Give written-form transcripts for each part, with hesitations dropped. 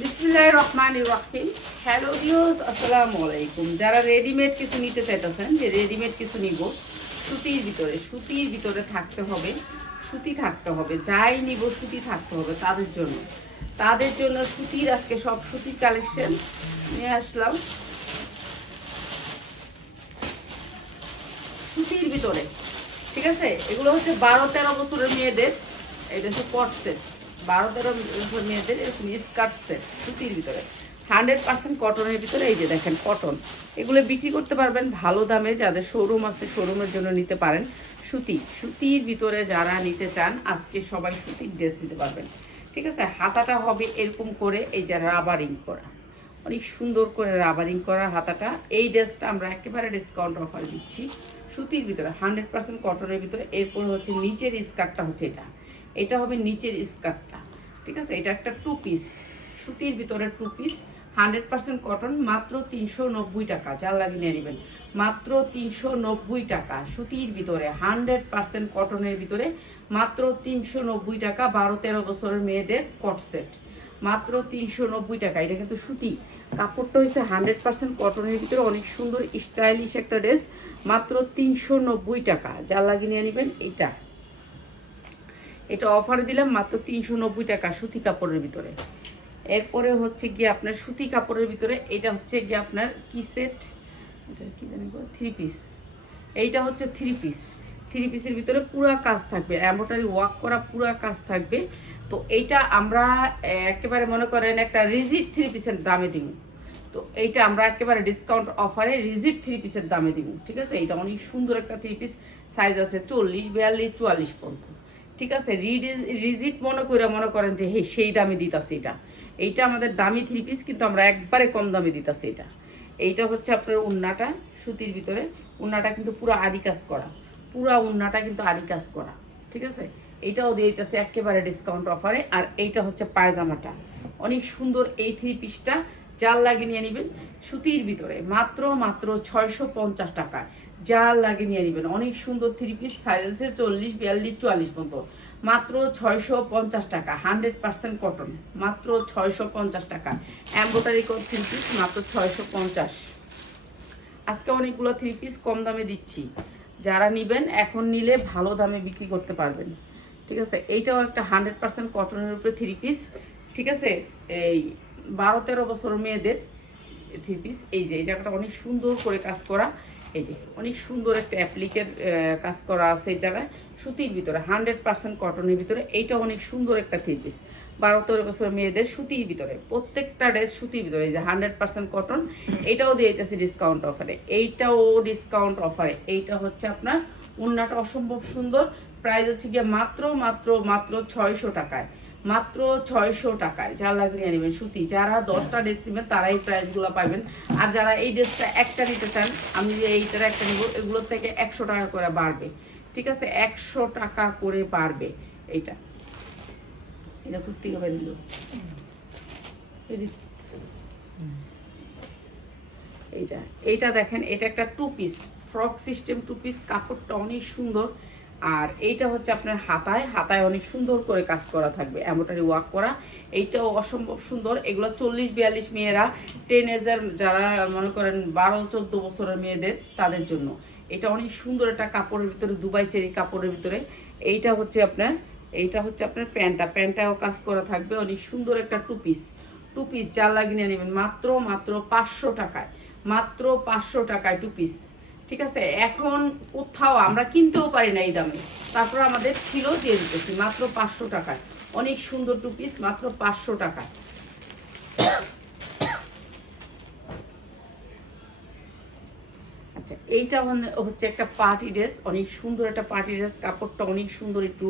বিসমিল্লাহির রহমানির রহিম। Hello viewers, আসসালামু আলাইকুম। যারা রেডিমেড কিছু নিতে চাইতেছেন, যে রেডিমেড কিছু নিব সুতির ভিতরে থাকতে হবে, সুতি থাকতে হবে, যাই নিব সুতি থাকতে হবে, তাদের জন্য সুতির আজকে সব সুতির কালেকশন নিয়ে আসলাম। সুতির ভিতরে, ঠিক আছে, এগুলো হচ্ছে 12-13 বছরের মেয়েদের। এটা হচ্ছে কট সেট, 12-13 বছর মেয়েদের এরকম স্কার্ট সেট সুতির ভিতরে, 100% কটনের ভিতরে। এই যে দেখেন কটন, এগুলো বিক্রি করতে পারবেন ভালো দামে। যাদের শোরুম আছে শোরুমের জন্য নিতে পারেন। সুতির ভিতরে যারা নিতে চান আজকে সবাই সুতির ড্রেস নিতে পারবেন, ঠিক আছে। হাতাটা হবে এরকম করে, এই যে রাবারিং করা, অনেক সুন্দর করে রাবারিং করা হাতাটা। এই ড্রেসটা আমরা একেবারে ডিসকাউন্ট অফারে দিচ্ছি সুতির ভিতরে, 100% কটনের ভিতরে। এরপর হচ্ছে নিচের স্কার্টটা হচ্ছে এটা হবে নিচের স্কার্টটা, ঠিক আছে। এটা একটা টু পিস, সুতির ভিতরে টু পিস, 100% কটন, মাত্র 390 টাকা। যার লাগিয়ে নিয়ে নেবেন, মাত্র 390 টাকা সুতির ভিতরে, 100% কটনের ভিতরে, মাত্র 390 টাকা। 12-13 বছরের মেয়েদের কট সেট, মাত্র 390 টাকা। এটা কিন্তু সুতি, কাপড়টা হয়েছে 100% কটনের ভিতরে, অনেক সুন্দর স্টাইলিশ একটা ড্রেস, মাত্র 390 টাকা। যার লাগিয়ে নিয়ে নেবেন এটা অফারে দিলাম মাত্র 390 টাকা সুতি কাপড়ের ভিতরে। এরপরে হচ্ছে গিয়ে আপনার সুতি কাপড়ের ভিতরে, এটা হচ্ছে গিয়ে আপনার কি সেট, এটা কি জানি থ্রি পিস। এইটা হচ্ছে থ্রি পিসের ভিতরে পুরা কাজ থাকবে, এমব্রয়ডারি ওয়ার্ক করা পুরা কাজ থাকবে। তো এইটা আমরা একেবারে মনে করেন একটা রিজিড থ্রি পিসের দামে দিব। তো এইটা আমরা একেবারে ডিসকাউন্ট অফারে রিজিড থ্রি পিসের দামে দিব, ঠিক আছে। এটা অনেক সুন্দর একটা থ্রি পিস, সাইজ আছে 40, 42, 44 পর্যন্ত, ঠিক আছে। রিজিট মনে করেন যে হে সেই দামে দিতেছে এইটা আমাদের দামি থ্রি পিস, কিন্তু আমরা একবারে কম দামে দিতেছি এইটা হচ্ছে আপনার উন্নাটা সুতির ভিতরে। উন্নাটা কিন্তু পুরো আরি কাজ করা, পুরা উন্নাটা কিন্তু আরি কাজ করা, ঠিক আছে। এইটাও দিয়ে দিতেছে একেবারে ডিসকাউন্ট অফারে। আর এইটা হচ্ছে পায়জামাটা, অনেক সুন্দর এই থ্রি পিসটা। জাল লাগিয়ে নিয়ে নেবেন সুতির ভিতরে, মাত্র 650 টাকায়। জাল লাগিয়ে নিয়ে নেবেন, অনেক সুন্দর থ্রি পিস, সাইজ আছে 40, 42, 44 পর্যন্ত, মাত্র 650 টাকা। 100% কটন, মাত্র 650 টাকা। এমব্রয়ডারি থ্রি পিস মাত্র 650। আজকে অনেকগুলো থ্রি পিস কম দামে দিচ্ছি, যারা নেবেন এখন নিলে ভালো দামে বিক্রি করতে পারবেন, ঠিক আছে। এইটাও একটা 100% কটনের উপরে থ্রি পিস, ঠিক আছে। এই 12-13 বছর মেয়েদের থ্রি পিস। এই যে এই জায়গাটা অনেক সুন্দর করে কাজ করা, এই যে অনেক সুন্দর একটা অ্যাপ্লিকের কাজ করা আছে এই জায়গায় সুতির ভিতরে, 100% কটনের ভিতরে। এইটা অনেক সুন্দর একটা থ্রি পিস, 12-13 বছর মেয়েদের সুতির ভিতরে, প্রত্যেকটা ড্রেস সুতির ভিতরে। এই যে 100% কটন, এইটাও দিয়ে দিতেছি ডিসকাউন্ট অফারে, এইটাও ডিসকাউন্ট অফারে। এইটা হচ্ছে আপনার উন্নাটা অসম্ভব সুন্দর, প্রাইস হচ্ছে গিয়ে মাত্র 600 টাকায়, মাত্র 600 টাকায়। যা লাগিয়ে নেবেন সুতি, যারা 10টা ড্রেস নেবেন তারা এই প্রাইসগুলো পাবেন। আর যারা এই ড্রেসটা একটা নিতে চান, আমি যে এইটার একটা নিব, এগুলোর থেকে 100 টাকা করে বাড়বে, ঠিক আছে, 100 টাকা করে বাড়বে। এটা কুর্তি করে দিল, এইটা দেখেন, এটা একটা two piece, frock system two piece, কাপড়টা অনেক সুন্দর। আর এইটা হচ্ছে আপনার হাতায় অনেক সুন্দর করে কাজ করা থাকবে, এমব্রয়ডারি ওয়ার্ক করা। এইটাও অসম্ভব সুন্দর। এগুলো 40-42 মেয়েরা, টিনেজার যারা মনে করেন 12-14 বছরের মেয়েদের, তাদের জন্য এটা অনেক সুন্দর একটা কাপড়ের ভিতরে, দুবাই চেরি কাপড়ের ভিতরে। এইটা হচ্ছে আপনার প্যান্টটাও কাজ করা থাকবে, অনেক সুন্দর একটা টু পিস। যার লাগিয়ে নেবেন মাত্র 500 টাকায়, মাত্র 500 টাকায় টু পিস, ঠিক আছে। এখন কোথাও আমরা কিনতেও পারি না এই দামে, তারপর আমাদের ছিল দিয়ে দিতেছি মাত্র 500 টাকায়। অনেক সুন্দর টু পিস, মাত্র 500 টাকায়। আচ্ছা, এইটা হচ্ছে একটা পার্টি ড্রেস, অনেক সুন্দর একটা পার্টি ড্রেস। কাপড়টা অনেক সুন্দর, একটু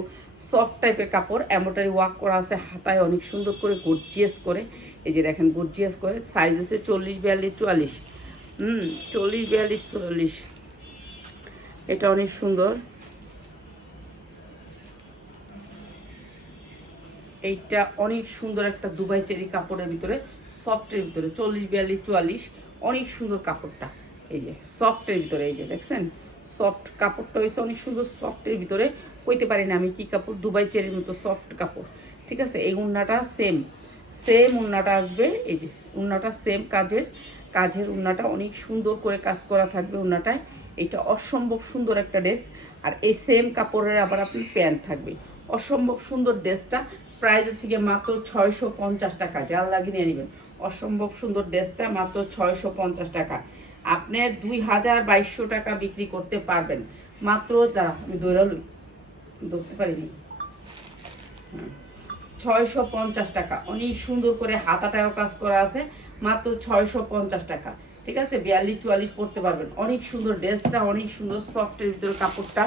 সফট টাইপের কাপড়, এমব্রয়ডারি ওয়ার্ক করা আছে হাতায় অনেক সুন্দর করে, গর্জিয়াস করে। এই যে দেখেন গর্জিয়াস করে, সাইজ হচ্ছে 40, 42, 44, 40, 42, 44। এটা অনেক সুন্দর। এইটা অনেক সুন্দর একটা দুবাই চেরি কাপড়ের ভিতরে, সফটের ভিতরে, 40, 42, 44, অনেক সুন্দর কাপড়টা। এই যে সফটের ভিতরে, এই যে দেখছেন সফট কাপড়টা হয়েছে অনেক সুন্দর, সফটের ভিতরে। কইতে পারি না আমি কি কাপড়, দুবাই চেরির মতো সফট কাপড়, ঠিক আছে। এই উন্নাটা সেম উন্নাটা আসবে, এই যে উন্নাটা সেম কাজের উন্নাটা অনেক সুন্দর করে কাজ করা থাকবে উন্নাটায়। এটা অসম্ভব সুন্দর একটা ড্রেস। আর এই সেম কাপড়ের আবার আপনি প্যান্ট থাকবে। অসম্ভব সুন্দর ড্রেসটা প্রাইস হচ্ছে গিয়ে মাত্র 650 টাকা। যার লাগে নিয়ে নেবেন। অসম্ভব সুন্দর ড্রেসটা মাত্র 650 টাকা। আপনি 2200 টাকা বিক্রি করতে পারবেন মাত্র, দাঁড়া আমি ধরতে পারিনি, 650 টাকা। অনেক সুন্দর করে হাতাটাও কাজ করা আছে, মাত্র 650 টাকা। ঠিক আছে, 42-44 পরতে পারবেন। অনেক সুন্দর ড্রেসটা, অনেক সুন্দর সফটের ভিতরে কাপড়টা,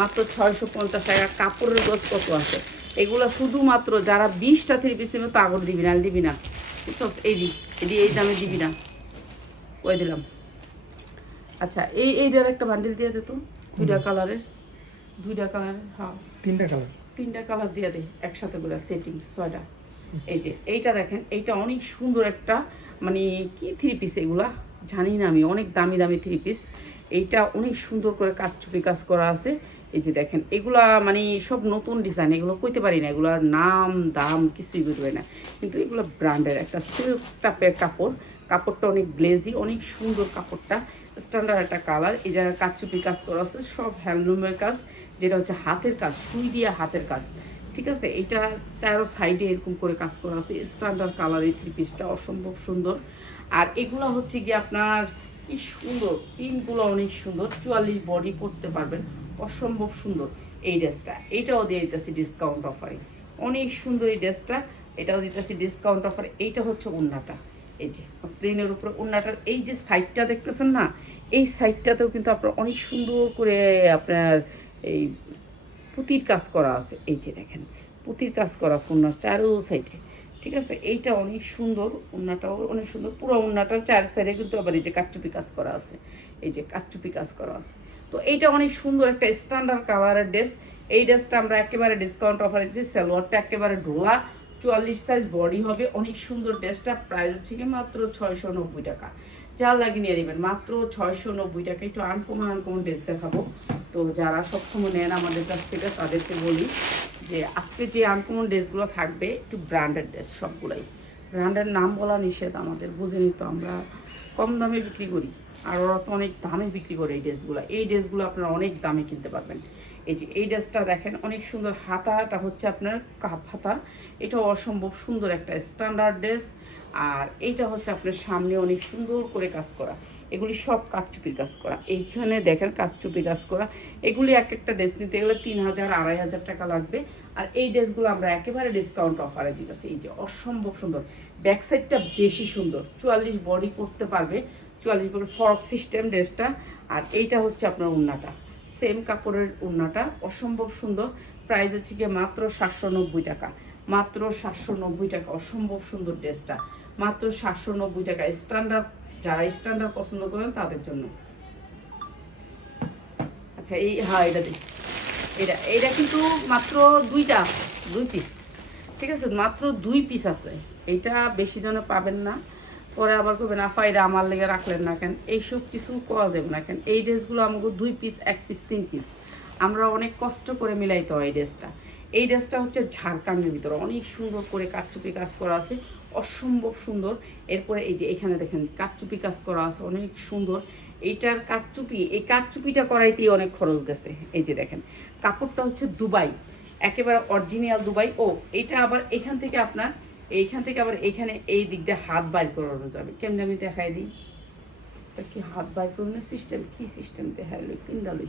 মাত্র 650 টাকা। কাপড়ের গজ কত আছে, এগুলো শুধুমাত্র যারা 20টা 3 পিস নেবে পাগল দিবি না বুঝছো, এই দামে দিবি না, কয়ে দিলাম। আচ্ছা, এইটার একটা বান্ডিল দিয়ে দে তো, দুইটা কালারের, হ্যাঁ তিনটা কালার দিয়ে দে একসাথে করে সেটিং 6টা। এই যে এইটা দেখেন, এইটা অনেক সুন্দর একটা মানে কি 3 পিস, এগুলা জানি না আমি, অনেক দামি 3 পিস। এইটা অনেক সুন্দর করে কাটচুপি কাজ করা আছে। এই যে দেখেন, এগুলা মানে সব নতুন ডিজাইন, এগুলো কইতে পারি না, এগুলার নাম দাম কিছুই বুঝবে না, কিন্তু এগুলো ব্র্যান্ডের একটা সিল্ক টাইপের কাপড়টা অনেক গ্লেজি, অনেক সুন্দর কাপড়টা, স্ট্যান্ডার্ড একটা কালার। এই জায়গায় কাটচুপি কাজ করা আছে, সব হ্যান্ডলুমের কাজ, যেটা হচ্ছে হাতের কাজ, সুই দিয়ে হাতের কাজ। ঠিক আছে, এইটা চারো সাইডে এরকম করে কাজ করা আছে, স্ট্যান্ডার্ড কালার। এই 3 পিসটা অসম্ভব সুন্দর। আর এগুলো হচ্ছে গিয়ে আপনার কি সুন্দর, পিনগুলো অনেক সুন্দর, 44 বডি করতে পারবেন, অসম্ভব সুন্দর। এই ড্রেসটা এইটাও দিয়ে দিতেছি ডিসকাউন্ট অফারে, অনেক সুন্দর এই ড্রেসটা, এটাও দিতেছি ডিসকাউন্ট অফারে। এইটা হচ্ছে ওড়নাটা, এই যে স্ক্রিনের উপরে ওড়নাটার এই যে সাইডটা দেখতেছেন না, এই সাইডটাতেও কিন্তু আপনার অনেক সুন্দর করে আপনার এই পুঁতির কাজ করা আছে। এই যে দেখেন, পুঁতির কাজ করা ওড়নার চারো সাইডে। ঠিক আছে, এইটা অনেক সুন্দর, ওড়নাটাও অনেক সুন্দর, পুরো ওড়নাটার 4 সাইডে কিন্তু আবার এই যে কাটচুপি কাজ করা আছে, এই যে কাটচুপি কাজ করা আছে। তো এইটা অনেক সুন্দর একটা স্ট্যান্ডার্ড কালারের ড্রেস। এই ড্রেসটা আমরা একেবারে ডিসকাউন্ট অফারে দিচ্ছি, সালোয়ারটা একেবারে ঢোলা, 44 সাইজ বডি হবে, অনেক সুন্দর ড্রেসটা। প্রাইস হচ্ছে কি মাত্র 690 টাকা। যা লাগে নিয়ে নেবেন মাত্র 690 টাকা। একটু আনকমন ড্রেস দেখাবো, তো যারা সবসময় নেন আমাদের কাছ থেকে তাদেরকে বলি যে আজকে যে আনকমন ড্রেসগুলো থাকবে একটু ব্র্যান্ডেড ড্রেস, সবগুলাই ব্র্যান্ডের নাম বলা নিষেধ আমাদের, বুঝেনি তো, আমরা কম দামে বিক্রি করি, আর ওরা তো অনেক দামে বিক্রি করে এই ড্রেসগুলো আপনারা অনেক দামে কিনতে পারবেন। এই যে এই ড্রেসটা দেখেন, অনেক সুন্দর, হাতাটা হচ্ছে আপনার কাপ হাতা, এটাও অসম্ভব সুন্দর একটা স্ট্যান্ডার্ড ড্রেস। আর এইটা হচ্ছে আপনার সামনে অনেক সুন্দর করে কাজ করা, এগুলি সব কাঠচুপির কাজ করা। এইখানে দেখেন কাঠচুপি কাজ করা, এগুলি এক একটা ড্রেস নিতে গেলে 3000-2500 টাকা লাগবে। আর এই ড্রেসগুলো আমরা একেবারে ডিসকাউন্ট অফারে দিতেছি। এই যে অসম্ভব সুন্দর, ব্যাক সাইডটা বেশি সুন্দর, 44 বডি করতে পারবে, 44 বডি ফর্ক সিস্টেম ড্রেসটা। আর এইটা হচ্ছে আপনার ওড়নাটা, সেম কাপড়ের ওড়নাটা, অসম্ভব সুন্দর। প্রাইস হচ্ছে গিয়ে মাত্র 790 টাকা, মাত্র 790 টাকা। অসম্ভব সুন্দর ড্রেসটা মাত্র 790 টাকা। স্ট্যান্ডার্ড, যারা স্ট্যান্ডার্ড পছন্দ করেন তাদের জন্য। আচ্ছা, হ্যাঁ এটা দিই, এটা কিন্তু মাত্র 2 পিস। ঠিক আছে, মাত্র 2 পিস আছে, এইটা বেশি জন পাবেন না, পরে আবার করবেন আফা এটা আমার লেগে রাখলেন না কেন, এইসব কিছু করা যাবে না কেন। এই ড্রেসগুলো আমাকে 2 পিস, 1 পিস, 3 পিস, আমরা অনেক কষ্ট করে মিলাইতে হয় এই ড্রেসটা। এই ড্রেসটা হচ্ছে ঝাড়খণ্ডের ভিতরে, অনেক সুন্দর করে কাঠচুপি কাজ করা আছে, অসম্ভব সুন্দর। এরপরে এই যে এখানে দেখেন কাঠচুপি কাজ করা আছে, অনেক সুন্দর। এইটার কাঠচুপি, এই কাঠচুপিটা করাইতেই অনেক খরচ গেছে। এই যে দেখেন, কাপড়টা হচ্ছে দুবাই, একেবারে অরিজিনাল দুবাই। ও এইটা আবার এখান থেকে আপনার, এইখান থেকে আবার এইখানে এই দিক দিয়ে হাত বাইর করানো যাবে। কেমনি আমি দেখাই দিই, কি হাত বাইর করানোর সিস্টেম, কি সিস্টেম দেখাইলো পিন্দালই,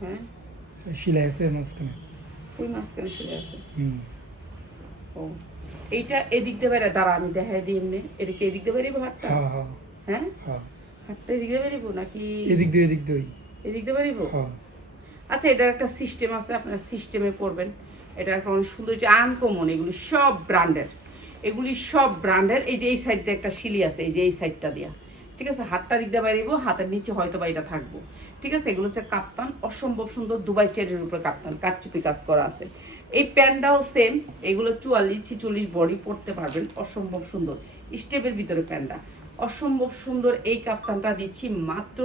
হ্যাঁ সেলাই আছে মাঝখানে, ওই মাঝখানে সেলাই আছে। ও এইটা এদিক দিয়ে বেড়ে, দাঁড়া আমি দেখাই দিই এমনি, এটা কি এদিক দিয়ে বেরিব হাতটা? হ্যাঁ, হাতটা এদিক দিয়ে বেরিব নাকি এদিক দিয়ে বেরিব? আচ্ছা, এটার একটা সিস্টেম আছে, আপনারা সিস্টেমে পড়বেন। এটা একটা অনেক সুন্দর, যে আনকমন, এগুলি সব ব্র্যান্ডের। এই যে এই সাইড দিয়ে একটা শিলি আছে, এই যে এই সাইডটা দিয়া, ঠিক আছে, হাতটা দিক দিয়ে বেরিব, হাতের নিচে হয়তো বা এটা থাকবো। ঠিক আছে, এগুলো হচ্ছে কাপ্তান, অসম্ভব সুন্দর, দুবাই চেরির উপরে কাপ্তান, কাঠচুপি কাজ করা আছে। এই প্যান্টটাও সেম, এগুলো 44-46 বডি পরতে পারবেন, অসম্ভব সুন্দর স্টেপের ভিতরে প্যান্টটা, অসম্ভব সুন্দর। এই কাপ্তানটা দিচ্ছি মাত্র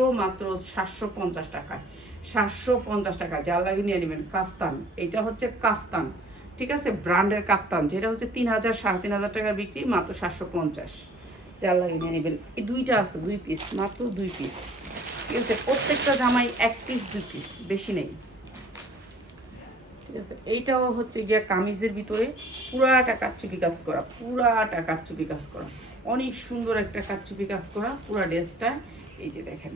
750 টাকায়, 750 টাকা। যা লাগে নিয়ে নেবেন। কাফতান, এটা হচ্ছে কাফতান, ঠিক আছে, ব্র্যান্ডের কাফতান, যেটা হচ্ছে 3,000 3,500 টাকার বিক্রি, মাত্র 750। যার লাগে নিয়ে নেবেন। এই দুইটা আছে, 2 পিস, মাত্র 2 পিস। ঠিক আছে, প্রত্যেকটা জামাই 1 পিস 2 পিস, বেশি নেই। ঠিক আছে, এইটাও হচ্ছে গিয়া কামিজের ভিতরে পুরাটা কারচুপি কাজ করা, পুরাটা কারচুপি কাজ করা, অনেক সুন্দর একটা কারচুপি কাজ করা পুরা ড্রেসটা। এই যে দেখেন,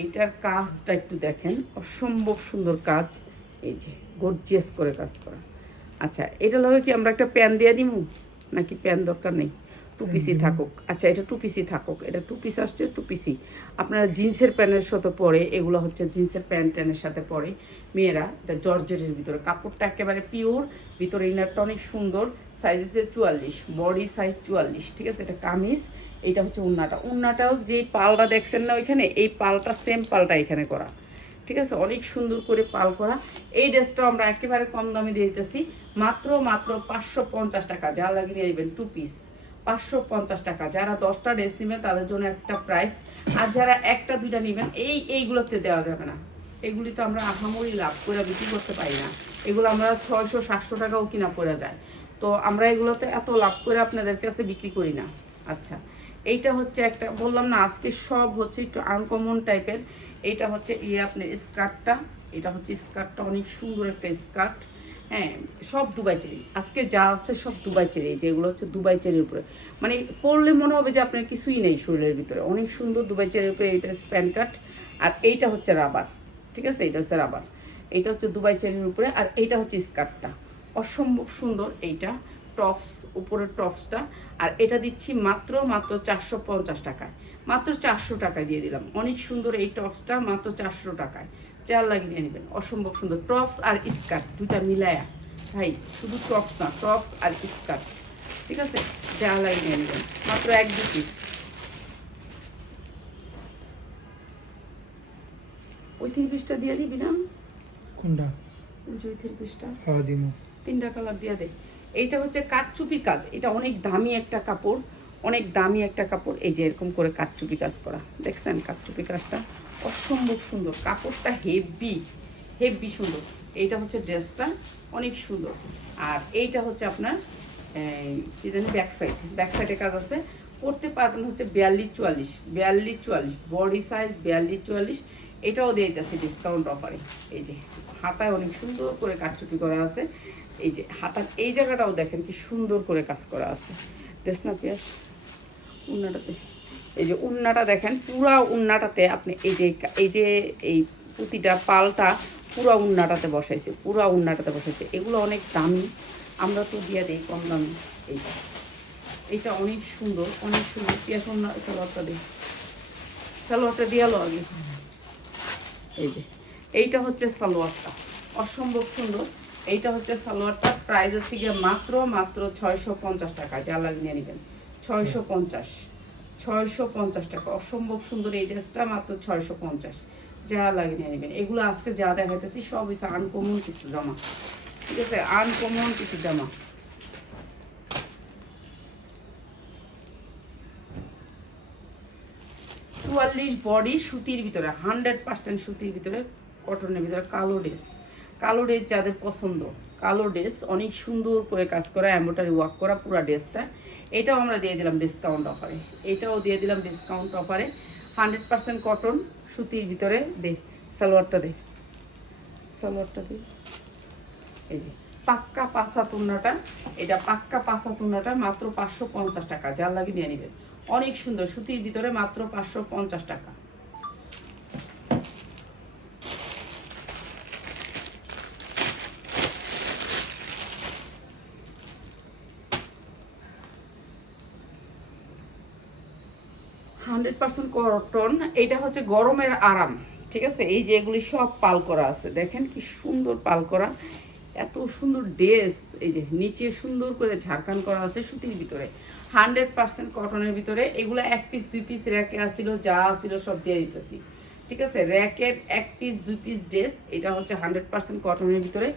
এইটার কাজটা একটু দেখেন, অসম্ভব সুন্দর কাজ। এই যে গর্জিয়াস করে কাজ করা। আচ্ছা, এটা লগে কি আমরা একটা প্যান দিয়ে দিব, নাকি প্যান দরকার নেই? 2 পিসই থাকুক। আচ্ছা, এটা 2 পিসই থাকুক, এটা 2 পিস আসছে, 2 পিসই। আপনারা জিন্সের প্যান্টের সাথে পরে, এগুলো হচ্ছে জিন্সের প্যান্ট ট্যানের সাথে পরে মেয়েরা। এটা জর্জেটের ভিতরে, কাপড়টা একেবারে পিওর, ভিতরে ইনারটা অনেক সুন্দর। সাইজ হচ্ছে 44, বডি সাইজ 44। ঠিক আছে, এটা কামিজ। এইটা হচ্ছে উন্নাটা। উন্নাটাও যে পালটা দেখছেন না ওইখানে, এই পালটা সেম পালটা এখানে করা। ঠিক আছে, অনেক সুন্দর করে পাল করা। এই ড্রেসটাও আমরা একেবারে কম দামে দিয়ে দিতেছি, মাত্র 550 টাকা। যা লাগিয়ে নেবেন 2 পিস, 550 টাকা। যারা 10টা ড্রেস নেবেন তাদের জন্য একটা প্রাইস, আর যারা 1টা 2টা নেবেন এইগুলোতে দেওয়া যাবে না। এগুলি তো আমরা আহামরি লাভ করে বিক্রি করতে পারি না। এগুলো আমরা 600-700 টাকাও কিনা পড়ে যায়। তো আমরা এগুলোতে এত লাভ করে আপনাদের কাছে বিক্রি করি না। আচ্ছা, এইটা হচ্ছে একটা, বললাম না আজকে সব হচ্ছে একটু আনকমন টাইপের। এইটা হচ্ছে আপনার স্কার্টটা, এটা হচ্ছে স্কার্টটা, অনেক সুন্দর একটা স্কার্ট। হ্যাঁ, সব দুবাই চেরি, আজকে যা আছে সব দুবাই চেরি। যেগুলো হচ্ছে দুবাই চেরির উপরে, মানে পরলে মনে হবে যে আপনার কিছুই নেই শরীরের ভিতরে। অনেক সুন্দর দুবাই চেরির উপরে। এইটা প্যান্ট কাট, আর এইটা হচ্ছে রাবার। ঠিক আছে, এইটা হচ্ছে রাবার, এইটা হচ্ছে দুবাই চেরির উপরে। আর এইটা হচ্ছে স্কার্টটা, অসম্ভব সুন্দর। এইটা টপস, উপরের টপসটা। আর এটা দিচ্ছি মাত্র 450 টাকায়, মাত্র 400 টাকায় দিয়ে দিলাম। অনেক সুন্দর এই টপসটা, মাত্র 400 টাকায়। চার লাগিয়ে নেবেন, অসম্ভব সুন্দর। টপস আর স্কার্ট দুইটা মিলায়া ভাই, শুধু টপস না, টপস আর স্কার্ট। ঠিক আছে, যা লাগিয়ে নেবেন, মাত্র 1-2 পিস। ওই 3 পিসটা দিয়ে দিবি না? কোনটা? ওই যে ওই 3 পিসটা, হ্যাঁ দিমু। 3টা কালার দিয়ে দে। এইটা হচ্ছে কারচুপি কাজ, এটা অনেক দামি একটা কাপড়, অনেক দামি একটা কাপড়। এই যে এরকম করে কারচুপি কাজ করা, দেখছেন কারচুপি কাজটা, অসম্ভব সুন্দর। কাপড়টা হেভি হেভি সুন্দর। এইটা হচ্ছে ড্রেসটা, অনেক সুন্দর। আর এইটা হচ্ছে আপনার কি জানি ব্যাক সাইডে কাজ আছে। করতে পারবেন হচ্ছে 42-44, 42-44 বডি সাইজ, 42-44। এটাও দিয়ে দিতেছি ডিসকাউন্ট অফারে। এই যে হাতায় অনেক সুন্দর করে কারচুপি করা আছে। এই যে হাতার এই জায়গাটাও দেখেন কি সুন্দর করে কাজ করা আছে। দেখ না পিয়াস উন্নাটাতে, এই যে উন্নাটা দেখেন, পুরা উন্নাটাতে আপনি এই প্রতিটা পালটা পুরা উন্নাটাতে বসাইছে, পুরা উন্নাটাতে বসাইছে। এগুলো অনেক দামি, আমরা তো দিয়ে দিই কম দামি। এইটা অনেক সুন্দর, অনেক সুন্দর। পিয়াস উন্না সালোয়ারটা দিই, সালোয়ারটা দিয়ালো আগে। এই যে এইটা হচ্ছে সালোয়ারটা, অসম্ভব সুন্দর। এইটা হচ্ছে সালোয়ারটা, প্রাইস হচ্ছে গিয়ে মাত্র 650 টাকা। যা লাগিয়ে নেবেন 650 টাকা। অসম্ভব সুন্দর এই ড্রেসটা, মাত্র 650। যা লাগিয়ে নেবেন। এগুলো আজকে যা দেখাইতেছি সব হচ্ছে আনকমন কিছু জামা। ঠিক আছে, আনকমন কিছু জামা। চুয়াল্লিশ বডি, সুতির ভিতরে, 100% সুতির ভিতরে, কটনের ভিতরে, কালো ড্রেস। কালো ড্রেস যাদের পছন্দ, কালো ড্রেস অনেক সুন্দর করে কাজ করা, এমব্রয়ডারি ওয়ার্ক করা পুরো ড্রেসটা। এটাও আমরা দিয়ে দিলাম ডিসকাউন্ট অফারে, এটাও দিয়ে দিলাম ডিসকাউন্ট অফারে। 100% কটন, সুতির ভিতরে। দে সালোয়ারটা, দে সালোয়ারটা, দে। এই যে পাক্কা পাসা তুন্নাটা, এটা পাক্কা পাসা তুন্নাটা, মাত্র 550 টাকা। যার লাগে নিয়ে নেবেন, অনেক সুন্দর সুতির ভিতরে, মাত্র 550 টাকা। Hundred percent cotton. এটা হচ্ছে গরমের আরাম। ঠিক আছে, এই যে এগুলি সব পাল করা আছে, দেখেন কি সুন্দর পাল করা, এত সুন্দর ড্রেস। এই যে নিচে সুন্দর করে ঝাড়খান করা আছে সুতির ভিতরে, 100% কটনের ভিতরে। এগুলো 1 পিস 2 পিস র্যাকে আসছিল, যা আসছিল সব দিয়ে দিতেছি। ঠিক আছে, র্যাকের 1 পিস 2 পিস ড্রেস। এটা হচ্ছে 100% কটনের ভিতরে,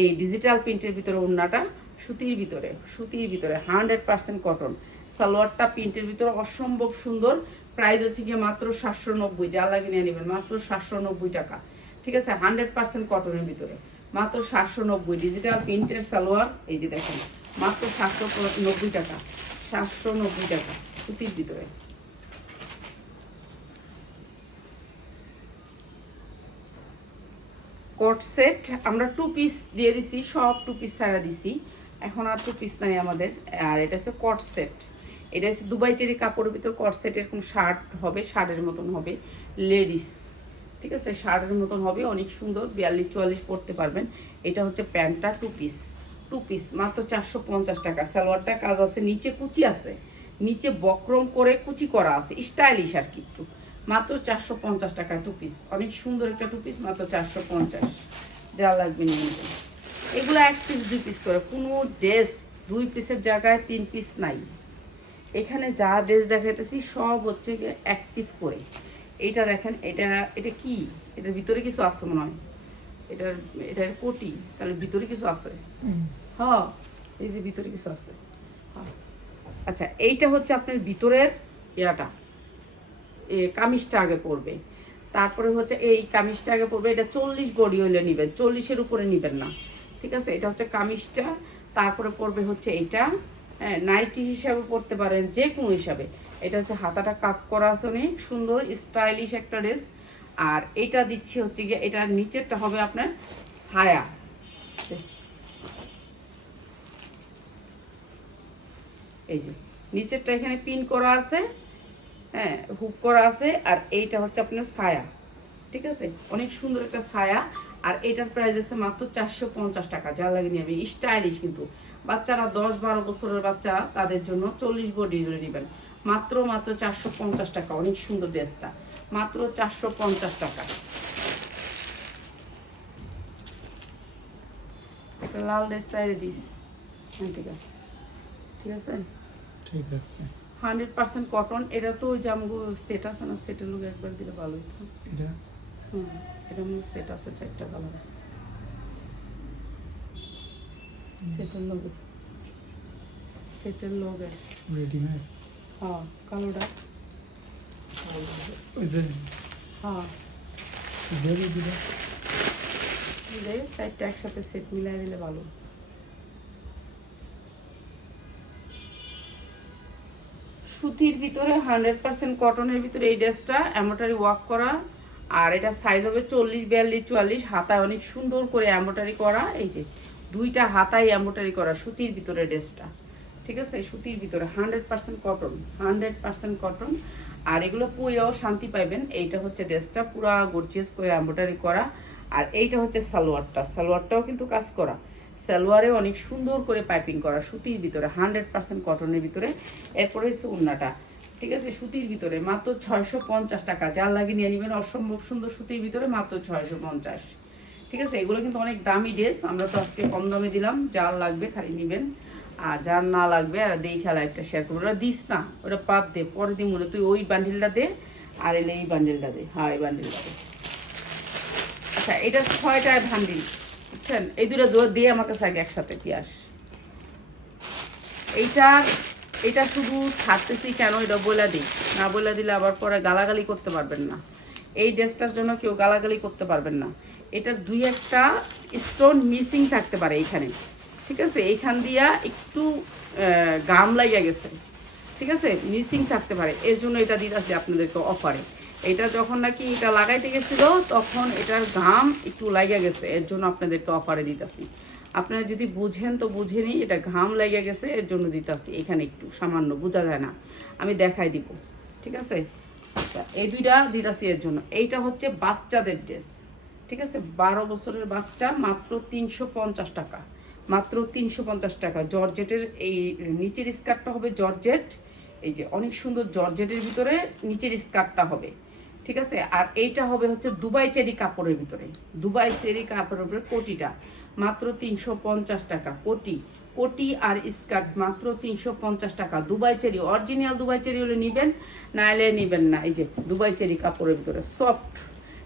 এই ডিজিটাল প্রিন্টের ভিতরে। ওড়নাটা সুতির ভিতরে, সুতির ভিতরে 100% কটন। সালোয়ারটা প্রিন্টের ভিতরে, অসম্ভব সুন্দর। প্রাইস হচ্ছে গিয়ে মাত্র 790। যা লাগে নিয়ে নেবেন, মাত্র 790 টাকা। ঠিক আছে, 100% কটনের ভিতরে, মাত্র 790। ডিজিটাল প্রিন্টের সালোয়ার, এই যে দেখেন মাত্র 790 টাকা, 790 টাকা সুতির ভিতরে। কোট সেট আমরা 2 পিস দিয়ে দিছি, সব 2 পিস ছাড়া দিছি, এখন আর 2 পিস নাই আমাদের। আর এটা হচ্ছে কোট সেট, এটা হচ্ছে দুবাই চেরি কাপড়ের ভিতর কোট সেট, এরকম শার্ট হবে, শার্টের মতন হবে, লেডিস, ঠিক আছে, শার্টের মতন হবে, অনেক সুন্দর, 42-44 পরতে পারবেন। এটা হচ্ছে প্যান্টটা 2 পিস, 2 পিস মাত্র 450 টাকা। সালোয়ারটা কাজ আছে, নিচে কুচি আছে, নিচে বক্রম করে কুচি করা আছে, স্টাইলিশ আর কি একটু, মাত্র 450 টাকা 2 পিস, অনেক সুন্দর একটা 2 পিস, মাত্র 450, যা লাগবে নিয়ে নেবেন। এগুলো 1 পিস 2 পিস করে, কোনো ড্রেস 2 পিসের জায়গায় 3 পিস নাই। এখানে যা ড্রেস দেখাইতেছি সব হচ্ছে 1 পিস করে। এইটা দেখেন, এটা কি, এটার ভিতরে কিছু আছে মনে হয়, এটার কোটি, তাহলে ভিতরে কিছু আছে, হ্যাঁ এই যে ভিতরে কিছু আছে, হ্যাঁ। আচ্ছা, এইটা হচ্ছে আপনার ভিতরের ইয়াটা, কামিজটা আগে পড়বে, তারপরে হচ্ছে এই কামিজটা আগে পড়বে, এটা 40 বডি হইলে নেবেন, 40-এর উপরে নেবেন না, ঠিক আছে। এটা হচ্ছে কামিজটা, তারপরে পড়বে হচ্ছে এইটা, হ্যাঁ, নাইটি হিসাবে পড়তে পারেন, যে কোনো হিসাবে। এটা হচ্ছে হাতাটা কাফ করা আছে, অনেক সুন্দর স্টাইলিশ একটা ড্রেস। আর এইটা দিচ্ছি হচ্ছে গিয়ে, এটার নিচেরটা হবে আপনার ছায়া, এই যে নিচেরটা এখানে পিন করা আছে, হ্যাঁ হুক করা আছে, আর এইটা হচ্ছে আপনার ছায়া, ঠিক আছে, অনেক সুন্দর একটা ছায়া। আর এটার প্রাইস আছে মাত্র 450 টাকা, যা লাগে নিয়ে স্টাইলিশ, কিন্তু বাচ্চারা 10-12 বছরের বাচ্চা, তাদের জন্য 40 বডি নেবেন, মাত্র 450 টাকা, অনেক সুন্দর ড্রেসটা, মাত্র 450 টাকা। একটা লাল ড্রেস তাইরে দিস, ঠিক আছে, ঠিক আছে, ঠিক আছে। 100% কটন। এটা তো ওই জামগো সেট আছে না, সেটের লোক একবার দিলে ভালো হতো। এটা এটা মনে সেট আছে, 4টা কালার আছে সেটের লগে, সেটের লগে, রেডিমেড, হ্যাঁ কালোটা, ওই যে হ্যাঁ দিয়ে দিবে, দিলে 4টা একসাথে সেট মিলাই দিলে ভালো। সুতির ভিতরে 100% কটনের ভিতরে এই ড্রেসটা এমব্রয়ডারি ওয়ার্ক করা, আর এটা সাইজ হবে 40, 42, 44, হাতায় অনেক সুন্দর করে এমব্রয়ডারি করা, এই যে 2টা হাতায় এমব্রয়ডারি করা, সুতির ভিতরে ড্রেসটা, ঠিক আছে, সুতির ভিতরে 100% কটন, 100% কটন। আর এগুলো পরেও শান্তি পাইবেন। এইটা হচ্ছে ড্রেসটা পুরা গর্জিয়াস করে এমব্রয়ডারি করা, আর এইটা হচ্ছে সালোয়ারটা, সালোয়ারটাও কিন্তু কাজ করা, সালোয়ারে অনেক সুন্দর করে পাইপিং করা, সুতির ভিতরে 100% কটনের ভিতরে। এরপরে হচ্ছে উন্নাটা, ঠিক আছে, সুতির ভিতরে মাত্র 650 টাকা, যার লাগে নিয়ে নেবেন, অসম্ভব সুন্দর সুতির ভিতরে মাত্র 650, ঠিক আছে। এগুলো কিন্তু অনেক দামি ড্রেস, আমরা তো আজকে কম দামে দিলাম, যার লাগবে খালি নেবেন, আর যার না লাগবে আর দেখে লাইভটা শেয়ার করবো। ওটা দিস না, ওটা বাদ দে, পরে দিই মনে, তুই ওই বান্ডিলটা দে, আর এলে এই বান্ডিলটা দে, হ্যাঁ এই বান্ডিলটা দে। আচ্ছা, এটা 6টায় বান্ডিল, বুঝছেন, এই দুটো দিয়ে আমার কাছে আগে একসাথে পিয়াস। এটা শুধু ছাড়তেছি কেন, এটা বলে দিই, না বলে দিলে আবার পরে গালাগালি করতে পারবেন না, এই ড্রেসটার জন্য কেউ গালাগালি করতে পারবেন না। এটার 2-1টা স্টোন মিসিং থাকতে পারে এইখানে, ঠিক আছে, এইখান দিয়া একটু গাম লাগিয়া গেছে, ঠিক আছে, মিসিং থাকতে পারে, এর জন্য এটা দিতেছি আপনাদেরকে অফারে। এটা যখন নাকি এটা লাগাইতে গেছিল তখন এটার ঘাম একটু লাগিয়া গেছে, এর জন্য আপনাদেরকে অফারে দিতেছি। আপনারা যদি বুঝেন তো বুঝেনি, এটা ঘাম লাগিয়া গেছে এর জন্য দিতেছি, এখানে একটু সামান্য বোঝা যায় না, আমি দেখাই দিব, ঠিক আছে। আচ্ছা, এই 2টা দিতেছি এর জন্য। এইটা হচ্ছে বাচ্চাদের ড্রেস, ঠিক আছে, 12 বছরের বাচ্চা, মাত্র 350 টাকা, মাত্র 350 টাকা। জর্জেটের এই নিচের স্কার্টটা হবে জর্জেট, এই যে অনেক সুন্দর জর্জেটের ভিতরে নিচের স্কার্টটা হবে, ঠিক আছে। আর এইটা হবে হচ্ছে দুবাই চেরি কাপড়ের ভিতরে, দুবাই চেরি কাপড়ের ভিতরে কোটিটা মাত্র 350 টাকা, কোটি আর স্কার্ট মাত্র 350 টাকা। Dubai cherry, original Dubai cherry হলে নেবেন, না এলে নেবেন না। এই যে দুবাই চেরি কাপড়ের ভিতরে সফট,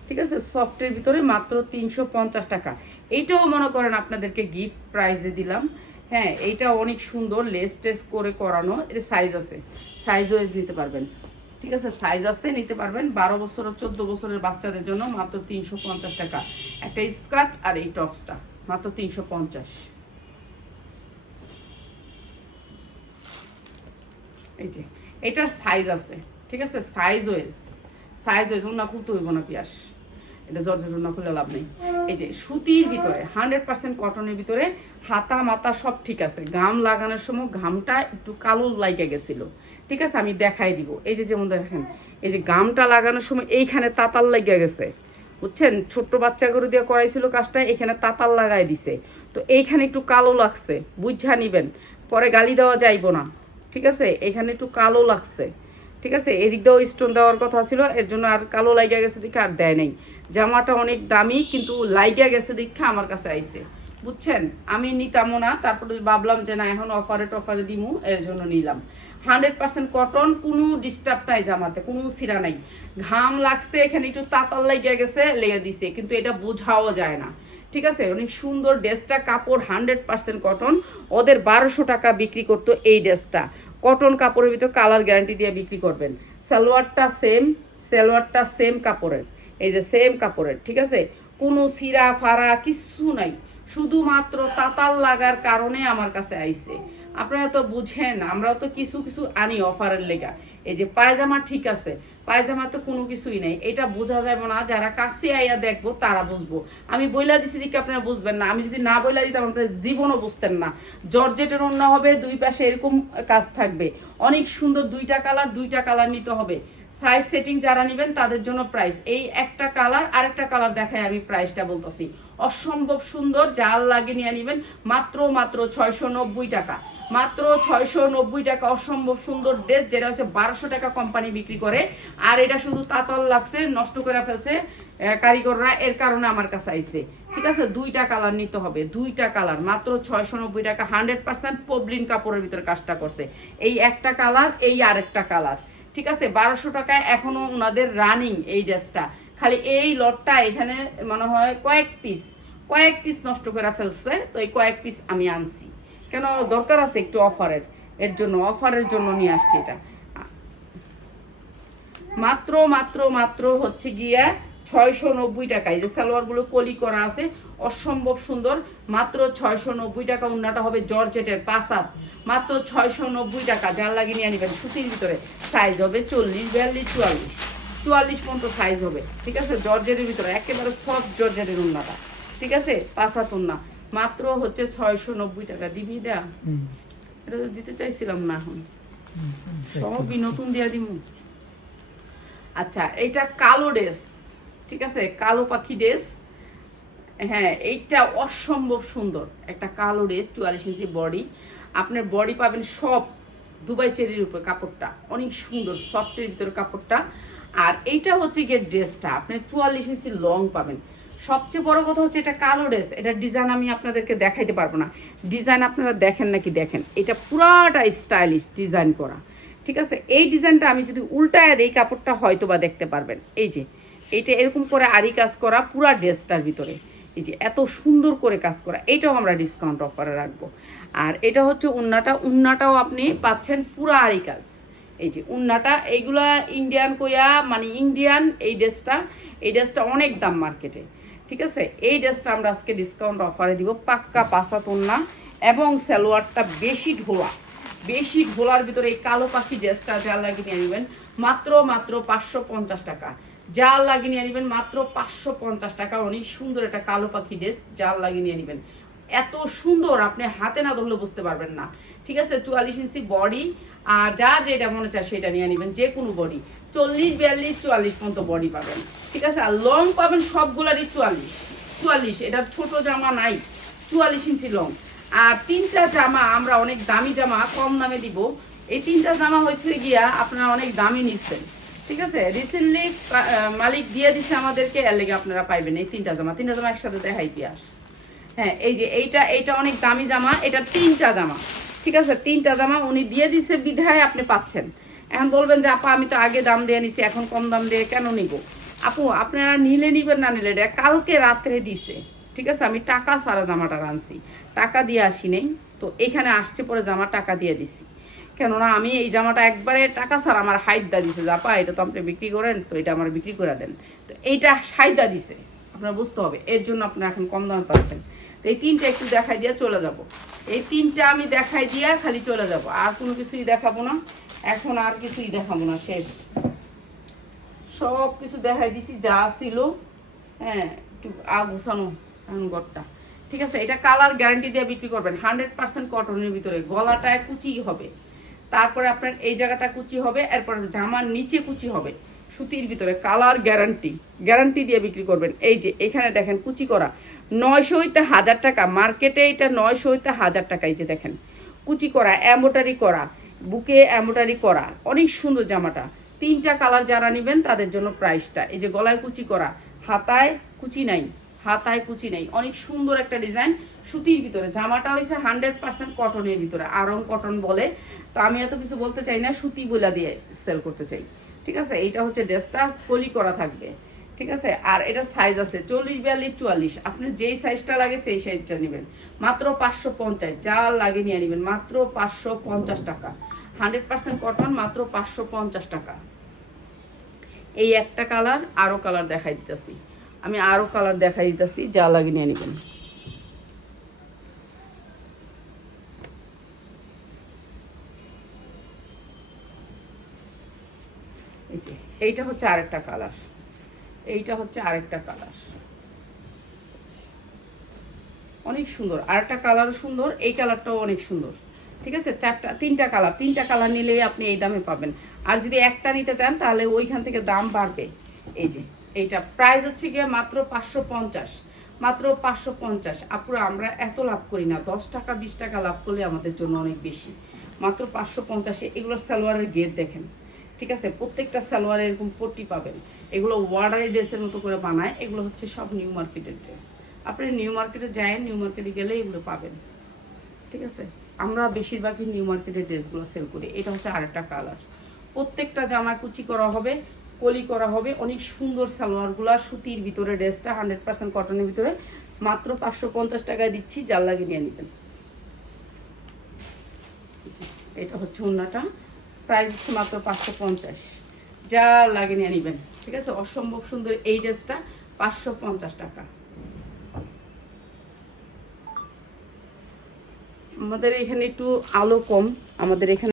ঠিক আছে, সফটের ভিতরে মাত্র 350 টাকা। এইটাও মনে করেন আপনাদেরকে গিফট প্রাইজে দিলাম, হ্যাঁ, এইটা অনেক সুন্দর লেস টেস করে করানো, এর সাইজ আছে, সাইজ ওয়াইজ নিতে পারবেন, ঠিক আছে, সাইজ আছে, নিতে পারবেন। 12 বছর আর 14 বছরের বাচ্চাদের জন্য মাত্র 350 টাকা একটা স্কার্ট আর এই টপসটা, মাত্র 350। এই যে এটার সাইজ আছে, ঠিক আছে, সাইজ ওয়েজ ওনা খুলতে হইব না পিয়াস, এটা জর্জেট ওনা খুলে লাভ নেই। এই যে সুতির ভিতরে 100% কটনের ভিতরে, হাতা মাতা সব ঠিক আছে। ঘাম লাগানোর সময় ঘামটা একটু কালো লাইগা গেছিল, ঠিক আছে, আমি দেখাই দিব। এই যে যেমন দেখেন, এই যে ঘামটা লাগানোর সময় এইখানে তাতাল লাগিয়া গেছে, বুঝছেন, ছোট্ট বাচ্চা করে দিয়ে করাইছিল কাজটা, এখানে তাতাল লাগাই দিছে, তো এইখানে একটু কালো লাগছে, বুঝা নিবেন, পরে গালি দেওয়া যাইব না, ঠিক আছে। এখানে একটু কালো লাগছে, ঠিক আছে, এদিক দিয়েও স্টোন দেওয়ার কথা ছিল, এর জন্য আর কালো লাইগা গেছে দেখে আর দেয় নাই। জামাটা অনেক দামি কিন্তু লাইগা গেছে দেখে আমার কাছে আইছে, বুঝছেন। আমি নিতামও না, তারপরে ভাবলাম যে না এখন অফারে দিমু, এর জন্য নিলাম। 100% কটন, কোনো ডিস্টার্ব নাই জামাতে, কোনো ছিঁড়া নাই। ঘাম লাগছে, এখানে একটু তাতাল লাগিয়া গেছে, লেগে দিছে, কিন্তু এটা বোঝাও যায় না, ঠিক আছে। অনেক সুন্দর ড্রেসটা, কাপড় 100% কটন। ওদের 1200 টাকা বিক্রি করতো এই ড্রেসটা। কটন কাপড়ের ভিতর কালার গ্যারান্টি দিয়ে বিক্রি করবেন। সালোয়ারটা সেম কাপড়ের, এই যে সেম কাপড়ের, ঠিক আছে, কোনো ছিঁড়া ফাড়া কিচ্ছু নাই, শুধুমাত্র তাতাল লাগার কারণে আমার কাছে আইছে। আপনারা তো বুঝেন, আমরাও তো কিছু কিছু আনি অফারের লেগা। এই যে পায়জামা, ঠিক আছে, পায়জামা তো কোনো কিছুই নেই, এটা বোঝা যাবে না, যারা কাছে আইয়া দেখবো তারা বুঝবো। আমি বইলা দিছি দিকে আপনারা বুঝবেন না, আমি যদি না বইলা দিতাম আপনারা জীবনও বুঝতেন না। জর্জেটের ওড়না হবে, দুই পাশে এরকম কাজ থাকবে, অনেক সুন্দর, দুইটা কালার নিতে হবে। সাইজ সেটিং যারা নেবেন তাদের জন্য প্রাইস, এই একটা কালার, আরেকটা কালার দেখায় আমি প্রাইসটা বলতেছি, অসম্ভব সুন্দর, যার লাগে নিয়ে নেবেন মাত্র 690 টাকা, মাত্র 690 টাকা। অসম্ভব সুন্দর ড্রেস, যেটা হচ্ছে 1200 টাকা কোম্পানি বিক্রি করে, আর এটা শুধু তাতাল লাগছে, নষ্ট করে ফেলছে কারিগররা, এর কারণে আমার কাছে আইছে, ঠিক আছে। দুইটা কালার নিতে হবে, দুইটা কালার, মাত্র 690 টাকা। 100% পবলিন কাপড়ের ভিতরে কাজটা করছে, এই একটা কালার, এই আরেকটা কালার, ঠিক আছে। 1200 টাকায় এখনো ওনাদের রানিং এই ড্রেসটা। খালি এই লটটা এখানে মনে হয় কয়েক পিস নষ্ট করে ফেলছে, তো এই কয়েক পিস আমি আনছি, কেন দরকার আছে একটু অফারের, অফারের জন্য নিয়ে আসছি এটা। মাত্র হচ্ছে গিয়া 690 টাকা। এই যে সালোয়ারগুলো কলি করা আছে, অসম্ভব সুন্দর, মাত্র 690 টাকা। উন্নাটা হবে জর্জেটের, 5 হাত, মাত্র 690 টাকা। যার লাগিয়ে নিয়ে নেবেন, সুতির ভিতরে সাইজ হবে 40, 42, 44 পর্যন্ত সাইজ হবে, ঠিক আছে। জর্জেটের ভিতরে একেবারে সফট জর্জেটের উন্নাটা, ঠিক আছে, 5 হাত উন্না, মাত্র হচ্ছে 690 টাকা। দিবি দেয়া, এটা তো দিতে চাইছিলাম না, এখন সবই নতুন দিয়া দিব। আচ্ছা, এইটা কালো ড্রেস, ঠিক আছে, কালো পাখি ড্রেস, হ্যাঁ, এইটা অসম্ভব সুন্দর একটা কালো ড্রেস, 44 ইঞ্চি বডি। আপনার বডি পাবেন সব দুবাই চেরির উপর, কাপড়টা অনেক সুন্দর, সফটের ভিতরে কাপড়টা। আর এইটা হচ্ছে গিয়ে ড্রেসটা আপনি 44 ইঞ্চি লং পাবেন। সবচেয়ে বড় কথা হচ্ছে এটা কালো ড্রেস, এটা ডিজাইন আমি আপনাদেরকে দেখাইতে পারবো না। ডিজাইন আপনারা দেখেন নাকি দেখেন, এটা পুরাটা স্টাইলিশ ডিজাইন করা, ঠিক আছে। এই ডিজাইনটা আমি যদি উল্টায় দিই, কাপড়টা হয়তো বা দেখতে পারবেন। এই যে এইটা এরকম করে আরি কাজ করা পুরা ড্রেসটার ভিতরে, এই যে এত সুন্দর করে কাজ করা, এইটাও আমরা ডিসকাউন্ট অফারে রাখবো। আর এটা হচ্ছে উন্নাটাও আপনি পাচ্ছেন পুরা আরি কাজ। এই যে উন্নাটা, এইগুলা ইন্ডিয়ান কইয়া, মানে ইন্ডিয়ান এই ড্রেসটা অনেক দাম মার্কেটে, ঠিক আছে। এই ড্রেসটা আমরা আজকে ডিসকাউন্ট অফারে দিব, পাক্কা 5 হাত ওন্না, এবং সালোয়ারটা বেশি ঢোলার ভিতরে এই কালো পাখি ড্রেসটা যার লাগিয়ে নিয়ে নেবেন মাত্র 550 টাকা। যার লাগিয়ে নিয়ে নেবেন মাত্র 550 টাকা। অনেক সুন্দর একটা কালো পাখি ড্রেস, যার লাগিয়ে নিয়ে নেবেন, এত সুন্দর আপনি হাতে না ধরলে বুঝতে পারবেন না, ঠিক আছে। 44 ইঞ্চি বডি, আর যা যেটা মনে চায় সেটা নিয়ে নেবেন, যে কোনো বডি, 40, 42, 44 পর্যন্ত বডি পাবেন, ঠিক আছে। আর লং পাবেন সবগুলারই 44, এটার ছোট জামা নাই, 44 ইঞ্চি লং। আর 3টা জামা আমরা অনেক দামি জামা কম দামে দিব। এই 3টা জামা হয়েছে গিয়া আপনারা অনেক দামি নিচ্ছেন, ঠিক আছে। রিসেন্টলি মালিক দিয়ে দিচ্ছে আমাদেরকে, এর লেগে আপনারা পাইবেন এই 3টা জামা একসাথে দেখাই পিয়াস। হ্যাঁ, এই যে এইটা অনেক দামি জামা, এটা 3টা জামা, ঠিক আছে। 3টা জামা উনি দিয়ে দিছে বিধায় আপনি পাচ্ছেন। এখন বলবেন যে আপা আমি তো আগে দাম দিয়ে নিছি, এখন কম দাম দিয়ে কেন নিব? আপু আপনারা নিলে নিবেন, না নিলে এটা কালকে রাত্রে দিছে, ঠিক আছে। আমি টাকা সারা জামাটা আনছি, টাকা দিয়ে আসি নেই, তো এখানে আসছে পরে জামা টাকা দিয়ে দিছি। কেননা আমি এই জামাটা একবারে টাকা ছাড়া আমার হাইদা দিছে, আপা এটা তো আপনি বিক্রি করেন, তো এটা আমার বিক্রি করে দেন, তো এইটা হাইদা দিছে, আপনার বুঝতে হবে, এর জন্য আপনারা এখন কম দামে পাচ্ছেন। তো এই তিনটা একটু দেখাই দিয়ে চলে যাব। এই তিনটা আমি দেখাই দিয়ে খালি চলে যাব, আর কোনো কিছুই দেখাবো না এখন, আর কিছুই দেখাবো না, শেষ। সব কিছু দেখাই দিছি যা ছিল। হ্যাঁ, একটু গুছানো এখন ঘরটা। ঠিক আছে, এটা কালার গ্যারান্টি দিয়ে বিক্রি করবেন, 100% কটনের ভিতরে। গলাটায় কুচি হবে, তারপরে আপনার এই জায়গাটা কুচি হবে, এরপর জামার নিচে কুচি হবে, সুতির ভিতরে। কালার গ্যারান্টি দিয়ে বিক্রি করবেন। এই যে এখানে দেখেন কুচি করা, 900 হইতে 1000 টাকা, মার্কেটে এটা 900 হইতে 1000 টাকা। এই যে দেখেন কুচি করা, এমব্রয়ডারি করা, বুকে এমব্রয়ডারি করা, অনেক সুন্দর জামাটা। তিনটা কালার যারা নেবেন তাদের জন্য প্রাইসটা। এই যে গলায় কুচি করা, হাতায় কুচি নাই, হাতায় কুচি নাই, অনেক সুন্দর একটা ডিজাইন সুতির ভিতরে। জামাটা হয়েছে 100% কটনের ভিতরে, আরং কটন বলে। তো আমি এত কিছু বলতে চাই না, সুতি বইলা দিয়ে সেল করতে চাই। ঠিক আছে, এইটা হচ্ছে ড্রেসটা কলি করা থাকবে। ঠিক আছে, আর এটা সাইজ আছে 40, 42, 44, আপনার যেই সাইজটা লাগে সেই সাইজটা নেবেন। মাত্র 550, যা লাগে নিয়ে নেবেন, মাত্র 550 টাকা। 100% কটন, মাত্র 550 টাকা। এই একটা কালার, আরও কালার দেখাই দিতেছি আমি, আরও কালার দেখাই দিতেছি, যা লাগে নিয়ে নেবেন। এই যে এইটা হচ্ছে আরেকটা কালার, এইটা হচ্ছে আরেকটা কালার, অনেক সুন্দর। আরেকটা কালারও সুন্দর, এই কালারটাও অনেক সুন্দর। ঠিক আছে, তিনটা কালার নিলেই আপনি এই দামে পাবেন। আর যদি একটা নিতে চান তাহলে ওইখান থেকে দাম বাড়বে। এই যে এইটা প্রাইস হচ্ছে গিয়ে মাত্র 550, মাত্র 550। আপুরা আমরা এত লাভ করি না, 10 টাকা 20 টাকা লাভ করলে আমাদের জন্য অনেক বেশি। মাত্র 550-এ এগুলোর সালোয়ারের গেট দেখেন। ঠিক আছে, প্রত্যেকটা সালোয়ারে এরকম পট্টি পাবেন। এগুলো ওয়ার্ডারি ড্রেসের মতো করে বানায়, এগুলো হচ্ছে সব নিউ মার্কেটের ড্রেস। আপনি নিউ মার্কেটে যায়, নিউ মার্কেটে গেলে এগুলো পাবেন। ঠিক আছে, আমরা বেশিরভাগই নিউ মার্কেটের ড্রেসগুলো সেল করি। এটা হচ্ছে আরেকটা কালার। প্রত্যেকটা জামা কুচি করা হবে, কলি করা হবে, অনেক সুন্দর সালোয়ারগুলো, সুতির ভিতরে ড্রেসটা 100% কটনের ভিতরে। মাত্র 550 টাকায় দিচ্ছি, যার লাগে নিয়ে নেবেন। এটা হচ্ছে ওড়নাটা, প্রাইস হচ্ছে মাত্র 550, যা লাগে নিয়ে নেবেন। ঠিক আছে, অসম্ভব সুন্দর এই ড্রেসটা, 550 টাকা। আমাদের এখানে একটু আলো কম, আমাদের এখানে